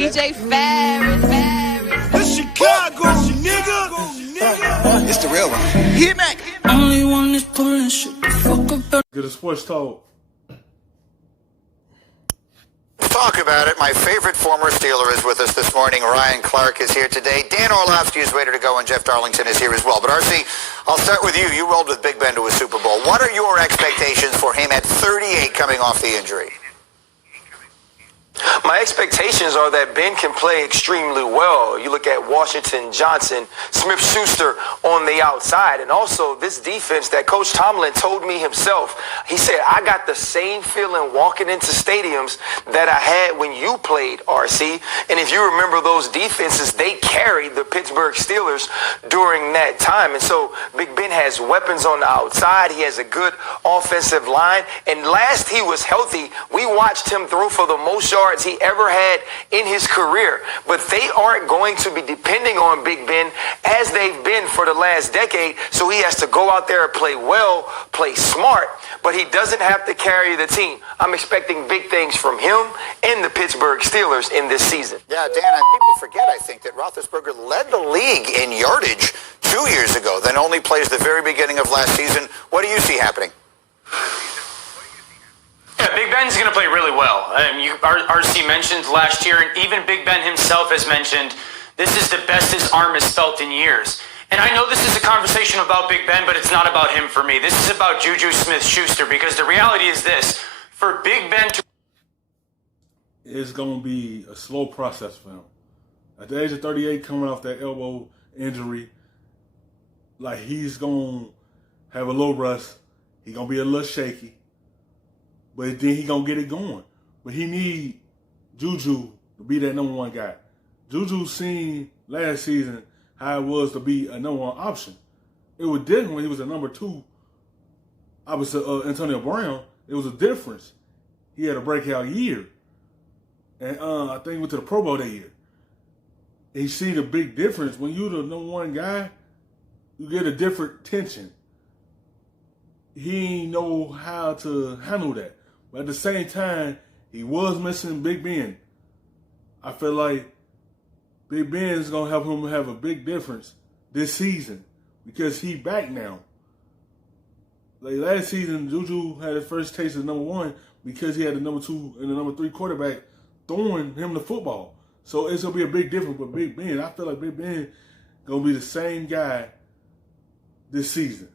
DJ Ferris. The Chicago, nigga. It's the real one. Hit me. Only one is pulling shit the fuck up. Get a sports talk. Talk about it. My favorite former Steeler is with us this morning. Ryan Clark is here today. Dan Orlovsky is ready to go, and Jeff Darlington is here as well. But RC, I'll start with you. You rolled with Big Ben to a Super Bowl. What are your expectations for him at 38 coming off the injury? My expectations are that Ben can play extremely well. You look at Washington, Johnson, Smith-Schuster on the outside. And also this defense that Coach Tomlin told me himself. He said, I got the same feeling walking into stadiums that I had when you played, RC. And if you remember those defenses, they carried the Pittsburgh Steelers during that time. And so Big Ben has weapons on the outside. He has a good offensive line. And last he was healthy, we watched him throw for the most yards he ever had in his career. But they aren't going to be depending on Big Ben as they've been for the last decade. So he has to go out there and play well, play smart, but he doesn't have to carry the team. I'm expecting big things from him and the Pittsburgh Steelers in this season. Yeah, Dan, people forget, I think, that Roethlisberger led the league in yardage 2 years ago, then only plays the very beginning of last season. What do you see happening? Yeah, Big Ben's going to play really well. RC mentioned last year, and even Big Ben himself has mentioned, this is the best his arm has felt in years. And I know this is a conversation about Big Ben, but it's not about him for me. This is about Juju Smith-Schuster, because the reality is this. For Big Ben to... It's going to be a slow process for him. At the age of 38, coming off that elbow injury, like he's going to have a low rust. He's going to be a little shaky. But then he gonna get it going. But he need Juju to be that number one guy. Juju seen last season how it was to be a number one option. It was different when he was a number two opposite Antonio Brown. It was a difference. He had a breakout year. And I think he went to the Pro Bowl that year. And he seen the big difference. When you're the number one guy, you get a different tension. He ain't know how to handle that. But at the same time, he was missing Big Ben. I feel like Big Ben is going to help him have a big difference this season because he back now. Like last season, Juju had his first taste of number one because he had the number two and the number three quarterback throwing him the football. So it's going to be a big difference with Big Ben. I feel like Big Ben going to be the same guy this season.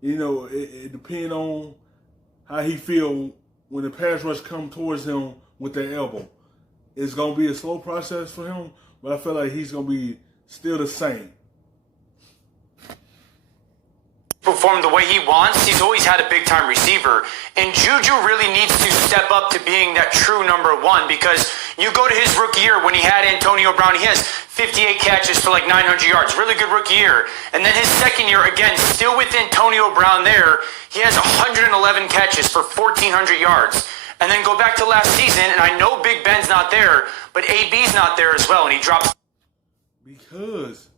You know, it depends on how he feel when the pass rush come towards him with that elbow. It's going to be a slow process for him, but I feel like he's going to be still the same. Perform the way he wants. He's always had a big-time receiver, and Juju really needs to step up to being that true number one, because you go to his rookie year when he had Antonio Brown, he has 58 catches for like 900 yards, really good rookie year. And then his second year, again, still with Antonio Brown there, he has 111 catches for 1,400 yards. And then go back to last season, and I know Big Ben's not there, but AB's not there as well, and he drops. Because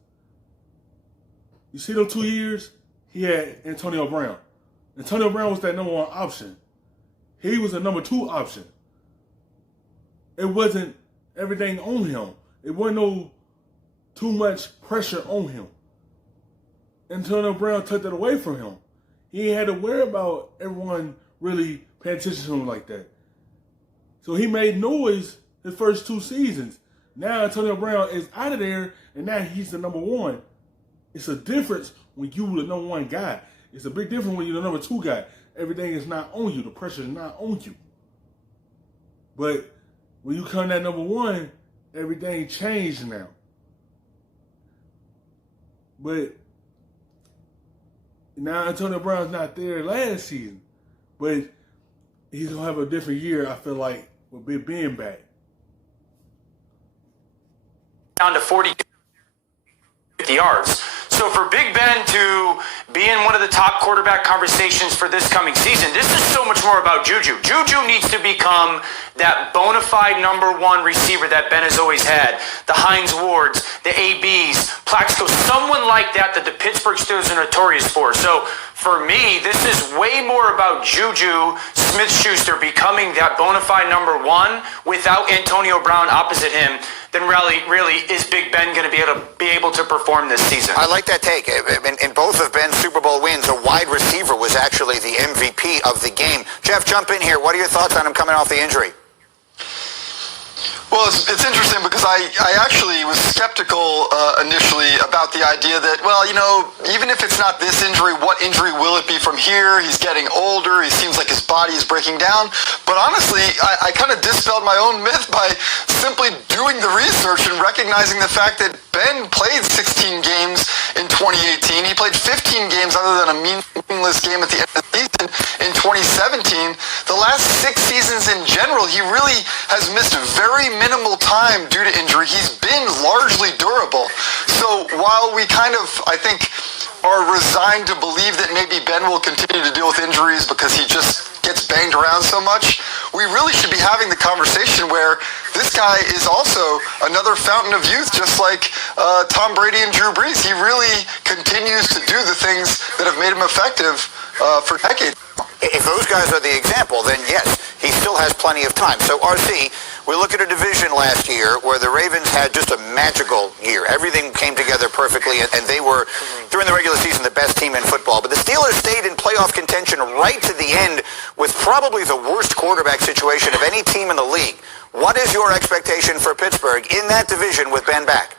you see those 2 years, he had Antonio Brown. Antonio Brown was that number one option. He was a number two option. It wasn't everything on him. It wasn't too much pressure on him. Antonio Brown took that away from him. He ain't had to worry about everyone really paying attention to him like that. So he made noise his first 2 seasons. Now Antonio Brown is out of there, and now he's the number one. It's a difference when you the number one guy. It's a big difference when you're the number two guy. Everything is not on you. The pressure is not on you. But when you come that number one, everything changed now. But now Antonio Brown's not there last season. But he's going to have a different year, I feel like, with Big Ben back. Down to 40 yards. So for Big Ben to be in one of the top quarterback conversations for this coming season, this is so much more about Juju. Juju needs to become that bona fide number one receiver that Ben has always had. The Hines Wards, the ABs, Plaxico, someone like that the Pittsburgh Steelers are notorious for. So For me, this is way more about Juju Smith-Schuster becoming that bona fide number one without Antonio Brown opposite him than really is Big Ben going to be able to perform this season. I like that take. In both of Ben's Super Bowl wins, a wide receiver was actually the MVP of the game. Jeff, jump in here. What are your thoughts on him coming off the injury? Well, it's interesting because I actually was skeptical initially about the idea that, well, you know, even if it's not this injury, what injury will it be from here? He's getting older. He seems like his body is breaking down. But honestly, I kind of dispelled my own myth by simply doing the research and recognizing the fact that Ben played 16 games in 2018. He played 15 games other than a meaningless game at the end of the season in 2017. The last 6 seasons in general, he really has missed very minimal time due to injury. He's been largely durable. So while we kind of, I think, are resigned to believe that maybe Ben will continue to deal with injuries because he just gets banged around so much, we really should be having the conversation where this guy is also another fountain of youth, just like Tom Brady and Drew Brees. He really continues to do the things that have made him effective for decades. If those guys are the example, then yes, he still has plenty of time. So, RC, we look at a division last year where the Ravens had just a magical year. Everything came together perfectly, and they were, during the regular season, the best team in football. But the Steelers stayed in playoff contention right to the end with probably the worst quarterback situation of any team in the league. What is your expectation for Pittsburgh in that division with Ben back?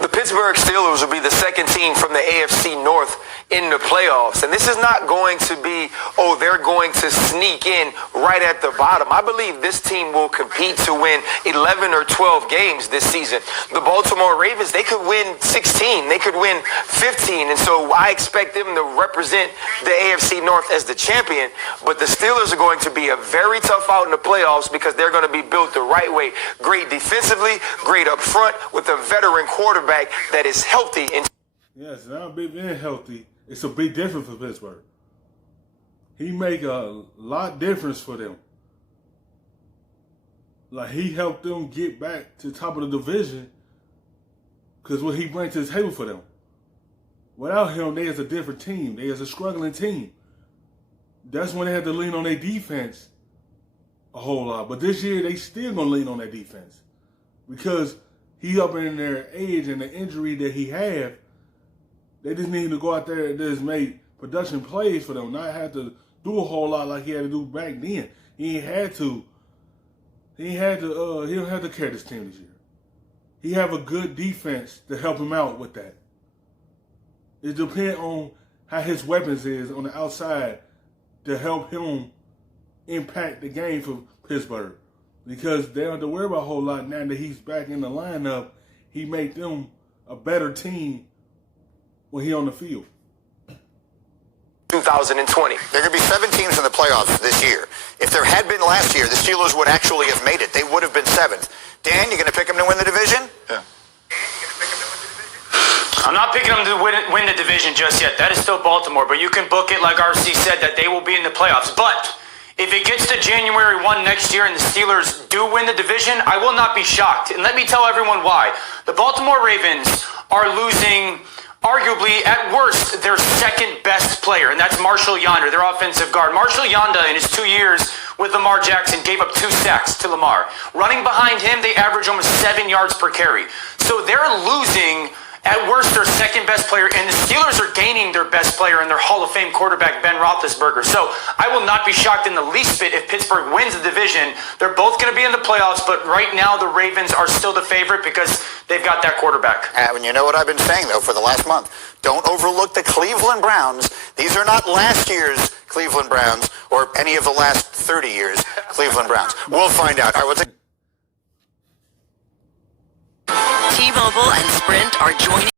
The Pittsburgh Steelers will be the second team from the AFC North in the playoffs. And this is not going to be, oh, they're going to sneak in right at the bottom. I believe this team will compete to win 11 or 12 games this season. The Baltimore Ravens, they could win 16. They could win 15. And so I expect them to represent the AFC North as the champion. But the Steelers are going to be a very tough out in the playoffs because they're going to be built the right way. Great defensively, great up front with a veteran quarterback that is healthy. Yes, now Big Ben healthy. It's a big difference for Pittsburgh. He make a lot difference for them. Like, he helped them get back to the top of the division because what he brings to the table for them. Without him, they is a different team. They is a struggling team. That's when they had to lean on their defense a whole lot. But this year, they still going to lean on their defense because he up in their age and the injury that he have. They just need to go out there and just make production plays for them, not have to do a whole lot like he had to do back then. He ain't had to. He don't have to carry this team this year. He have a good defense to help him out with that. It depends on how his weapons is on the outside to help him impact the game for Pittsburgh. Because they don't have to worry about a whole lot now that he's back in the lineup. He made them a better team when he on the field. 2020. There could be 7 teams in the playoffs this year. If there had been last year, the Steelers would actually have made it. They would have been 7th. Dan, you going to pick them to win the division? Yeah. I'm not picking them to win the division just yet. That is still Baltimore, but you can book it like RC said that they will be in the playoffs. But if it gets to January 1 next year and the Steelers do win the division, I will not be shocked. And let me tell everyone why. The Baltimore Ravens are losing arguably, at worst, their second best player, and that's Marshall Yonder, their offensive guard. Marshall Yonder, in his 2 years with Lamar Jackson, gave up 2 sacks to Lamar. Running behind him, they average almost 7 yards per carry. So they're losing, at worst, their second best player, and the Steelers are gaining their best player in their Hall of Fame quarterback, Ben Roethlisberger. So I will not be shocked in the least bit if Pittsburgh wins the division. They're both going to be in the playoffs, but right now the Ravens are still the favorite because they've got that quarterback. And you know what I've been saying, though, for the last month. Don't overlook the Cleveland Browns. These are not last year's Cleveland Browns or any of the last 30 years Cleveland Browns. We'll find out. All right, T-Mobile and Sprint are joining